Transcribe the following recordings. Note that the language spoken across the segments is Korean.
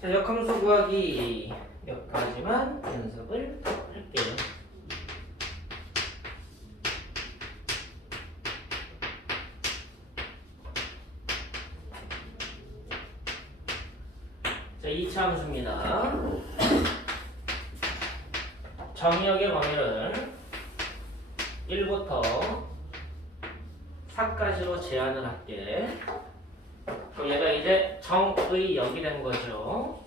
자, 역함수 구하기 몇 가지만 연습을 더 할게요. 자, 2차 함수입니다. 정의역의 범위를 1부터 4까지로 제한을 할게. 그럼 얘가 이제 정의 역이 된 거죠.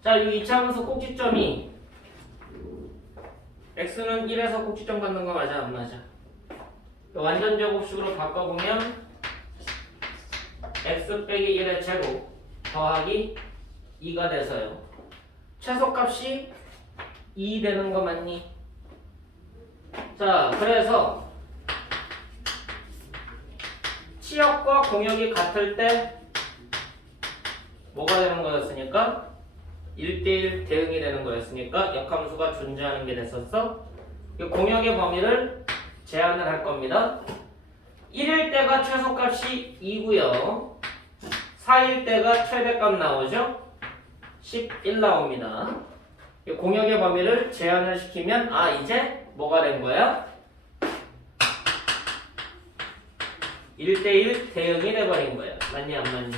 자, 이 2차 함수 꼭지점이 x는 1에서 꼭지점 갖는 거 맞아 안 맞아? 완전 제곱식으로 바꿔보면 x 빼기 1의 제곱 더하기 2가 돼서요. 최소값이 2 되는 거 맞니? 자, 그래서 치역과 공역이 같을 때 뭐가 되는 거였으니까 1대1 대응이 되는 거였으니까 역함수가 존재하는 게 됐었어. 이 공역의 범위를 제한을 할 겁니다. 1일 때가 최소값이 2고요. 4일 때가 최대값 나오죠. 11 나옵니다. 이 공역의 범위를 제한을 시키면 아 이제 뭐가 된 거야? 1대1 대응이 돼버린 거야. 맞니 안 맞니?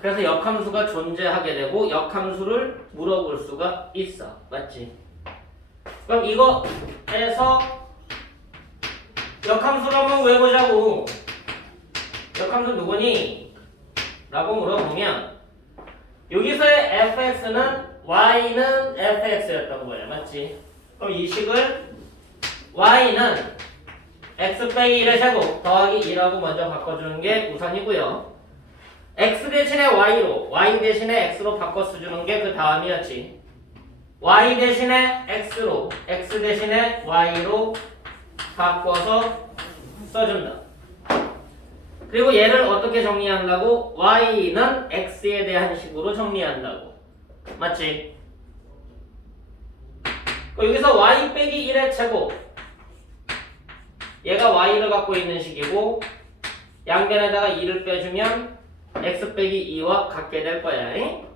그래서 역함수가 존재하게 되고 역함수를 물어볼 수가 있어. 맞지? 그럼 이거에서 역함수를 한번 외보자고. 역함수 누구니? 라고 물어보면 여기서의 fx는 y는 fx였던 거예요. 맞지? 그럼 이 식을 y는 x 빼기 1의 제곱 더하기 2라고 먼저 바꿔주는 게 우선이고요. x 대신에 y로 y 대신에 x로 바꿔 써주는 게 그 다음이었지. y 대신에 x로 x 대신에 y로 바꿔서 써준다. 그리고 얘를 어떻게 정리한다고? y는 x에 대한 식으로 정리한다고. 맞지? 여기서 y 빼기 1의 제곱. 얘가 y를 갖고 있는 식이고 양변에다가 2를 빼주면 x 빼기 2와 같게 될 거야. 잉?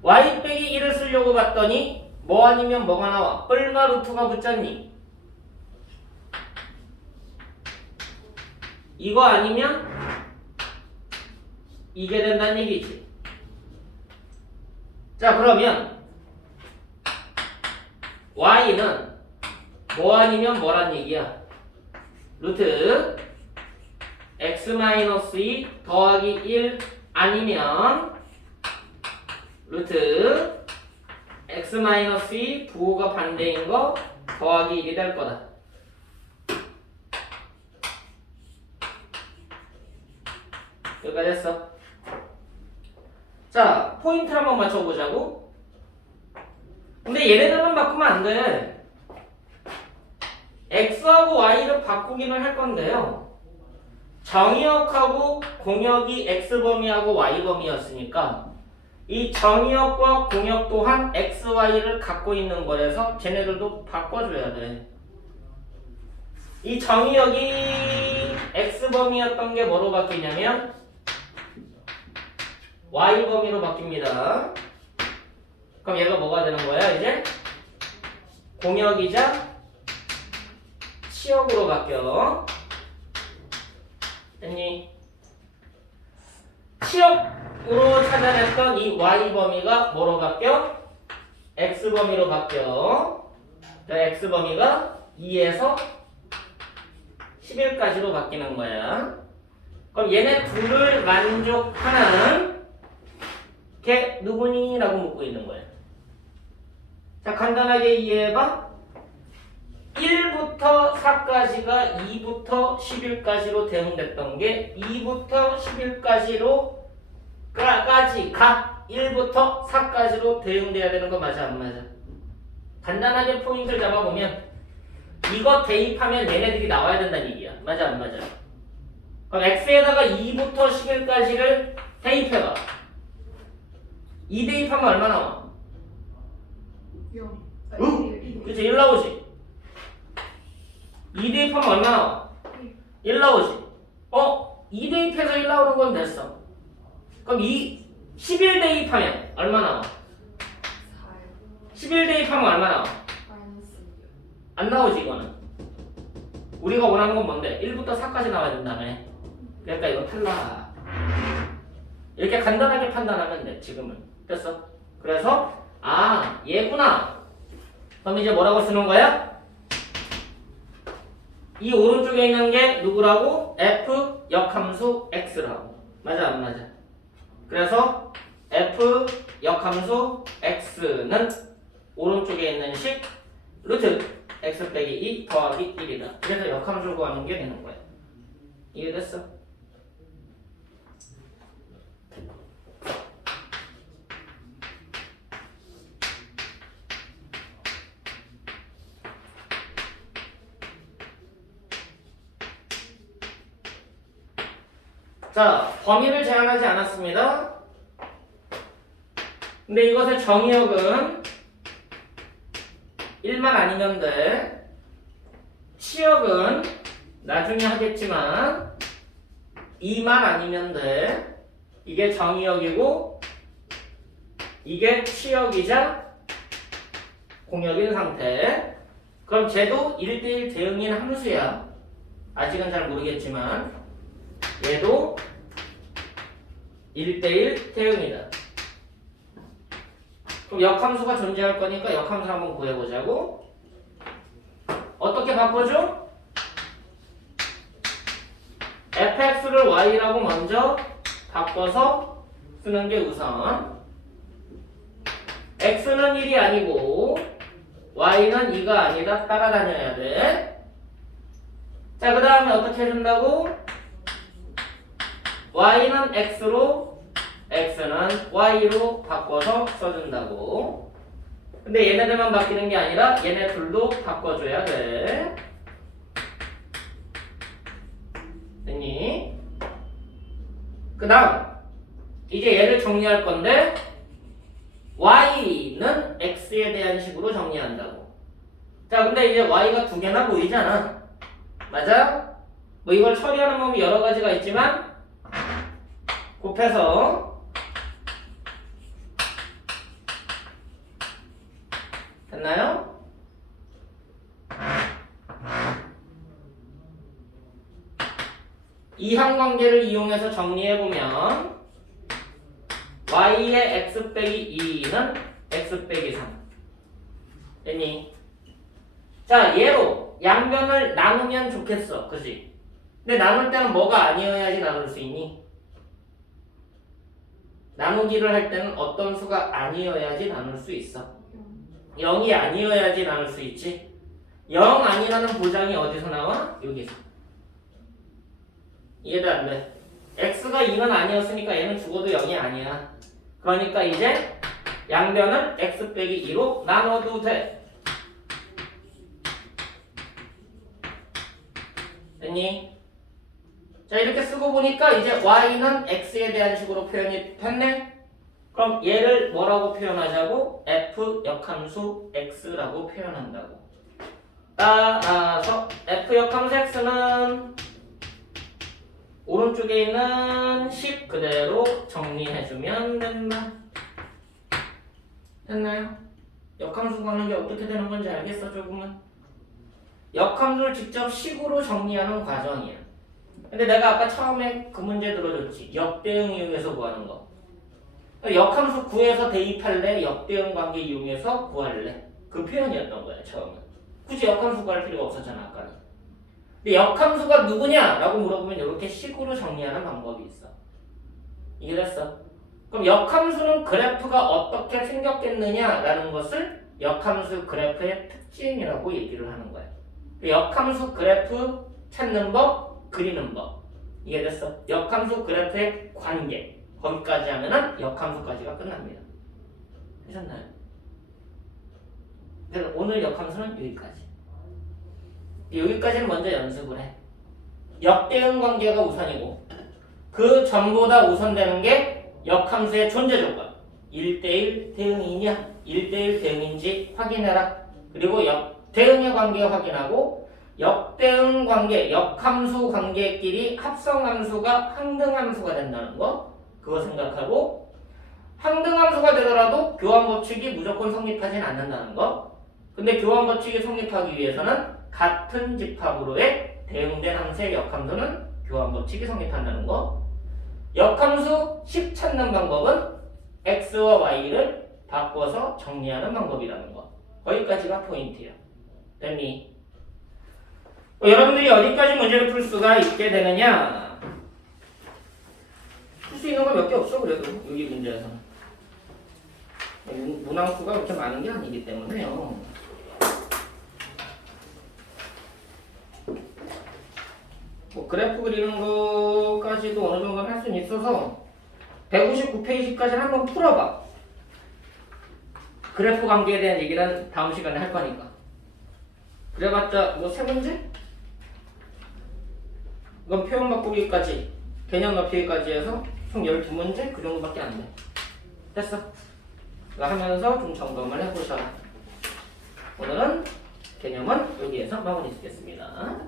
y 빼기 1을 쓰려고 봤더니 뭐 아니면 뭐가 나와? 뿔과 루트가 붙잖니? 이거 아니면 이게 된다는 얘기지. 자 그러면 y는 뭐 아니면 뭐란 얘기야? 루트 x-2 더하기 1 아니면 루트 x-2 부호가 반대인 거 더하기 1이 될 거다. 여기까지 했어. 자, 포인트 한번 맞춰보자고. 근데 얘네들만 바꾸면 안 돼. x하고 y를 바꾸기는 할 건데요. 정의역하고 공역이 x범위하고 y범위였으니까 이 정의역과 공역 또한 x, y를 갖고 있는 거라서 쟤네들도 바꿔줘야 돼. 이 정의역이 x범위였던 게 뭐로 바뀌냐면 y범위로 바뀝니다. 그럼 얘가 뭐가 되는 거야 이제? 공역이자 치역으로 바뀌어. 됐니? 치역으로 찾아냈던 이 y 범위가 뭐로 바뀌어? x 범위로 바뀌어. 자, x 범위가 2에서 11까지로 바뀌는 거야. 그럼 얘네 둘을 만족하는 게 누구니? 라고 묻고 있는 거야. 자, 간단하게 이해해봐. 1부터 4까지가 2부터 11까지로 대응됐던 게 2부터 11까지로 까지 각 1부터 4까지로 대응돼야 되는 거 맞아 안 맞아? 간단하게 포인트를 잡아보면 이거 대입하면 얘네들이 나와야 된다는 얘기야 맞아 안 맞아? 그럼 x에다가 2부터 11까지를 대입해봐 2 대입하면 얼마 나와? 0 응? 그치 1 나오지 2 대입하면 얼마 나와? 1 나오지 어? 2 대입해서 1 나오는 건 됐어 그럼 이11 대입하면 얼마 나와? 11 대입하면 얼마 나와? 안 나오지 이거는 우리가 원하는 건 뭔데? 1부터 4까지 나와야 된다며 그러니까 이거 탈락 이렇게 간단하게 판단하면 돼 지금은 됐어? 그래서 아 얘구나 그럼 이제 뭐라고 쓰는 거야? 이 오른쪽에 있는 게 누구라고? f 역함수 x라고 맞아 안 맞아? 그래서 f 역함수 x는 오른쪽에 있는 식 루트 x 빼기 2 더하기 1이다 그래서 역함수 구하는 게 되는 거야 이해됐어? 자, 범위를 제한하지 않았습니다. 근데 이것의 정의역은 1만 아니면 돼. 치역은 나중에 하겠지만 2만 아니면 돼. 이게 정의역이고 이게 치역이자 공역인 상태. 그럼 쟤도 1대1 대응인 함수야. 아직은 잘 모르겠지만 얘도 1대1 대응이다. 그럼 역함수가 존재할 거니까 역함수 한번 구해보자고. 어떻게 바꿔줘? fx를 y라고 먼저 바꿔서 쓰는 게 우선. x는 1이 아니고 y는 2가 아니다. 따라다녀야 돼. 자, 그 다음에 어떻게 해준다고? Y는 x로 x는 y로 바꿔서 써준다고 근데 얘네들만 바뀌는 게 아니라 얘네 둘도 바꿔줘야 돼 됐니? 그 다음 이제 얘를 정리할 건데 y는 x에 대한 식으로 정리한다고 자 근데 이제 y가 두 개나 보이잖아 맞아? 뭐 이걸 처리하는 법이 여러 가지가 있지만 곱해서 됐나요? 이항관계를 이용해서 정리해보면 y의 x 빼기 2는 x 빼기 3 됐니? 자 얘로 양변을 나누면 좋겠어 그지? 근데 나눌 때는 뭐가 아니어야지 나눌 수 있니? 나누기를 할 때는 어떤 수가 아니어야지 나눌 수 있어. 0이 아니어야지 나눌 수 있지. 0 아니라는 보장이 어디서 나와? 여기서. 이해도 안 돼. x가 2는 아니었으니까 얘는 죽어도 0이 아니야. 그러니까 이제 양변은 x 빼기 2로 나눠도 돼. 됐니? 자 이렇게 쓰고 보니까 이제 y는 x에 대한 식으로 표현이 됐네. 그럼 얘를 뭐라고 표현하자고? f 역함수 x라고 표현한다고. 따라서 f 역함수 x는 오른쪽에 있는 식 그대로 정리해주면 된다. 됐나요? 역함수 가는 게 어떻게 되는 건지 알겠어 조금은? 역함수를 직접 식으로 정리하는 과정이야. 근데 내가 아까 처음에 그 문제 들어줬지. 역대응 이용해서 구하는 거. 역함수 구해서 대입할래? 역대응 관계 이용해서 구할래? 그 표현이었던 거야, 처음에. 굳이 역함수 구할 필요가 없었잖아, 아까는. 근데 역함수가 누구냐? 라고 물어보면 이렇게 식으로 정리하는 방법이 있어. 이해됐어? 그럼 역함수는 그래프가 어떻게 생겼겠느냐라는 것을 역함수 그래프의 특징이라고 얘기를 하는 거야. 역함수 그래프 찾는 법, 그리는 법. 이해됐어? 역함수 그래프의 관계. 거기까지 하면은 역함수까지가 끝납니다. 되셨나요? 그래서 오늘 역함수는 여기까지. 여기까지는 먼저 연습을 해. 역대응 관계가 우선이고 그 전보다 우선되는 게 역함수의 존재 조건. 1대1 대응이냐 1대1 대응인지 확인해라. 그리고 역 대응의 관계 확인하고 역대응 관계, 역함수 관계끼리 합성함수가 항등함수가 된다는 거? 그거 생각하고 항등함수가 되더라도 교환 법칙이 무조건 성립하진 않는다는 거? 근데 교환 법칙이 성립하기 위해서는 같은 집합으로의 대응된 함수의 역함수는 교환 법칙이 성립한다는 거? 역함수 10 찾는 방법은 x와 y를 바꿔서 정리하는 방법이라는 거. 거기까지가 포인트예요 됐니? 어, 여러분들이 어디까지 문제를 풀 수가 있게 되느냐? 풀 수 있는 건몇개 없어 그래도 여기 문제에서는 문- 문항수가 그렇게 많은 게 아니기 때문에요. 뭐 그래프 그리는 거까지도 어느 정도 할 수는 있어서 159페이지까지는 한번 풀어봐. 그래프 관계에 대한 얘기는 다음 시간에 할 거니까. 그래봤자 뭐 세 문제? 이건 표현 바꾸기까지 개념 넓히기까지 해서 총 12문제? 그 정도밖에 안 돼. 됐어. 하면서 좀 점검을 해보셔라. 오늘은 개념은 여기에서 마무리 짓겠습니다.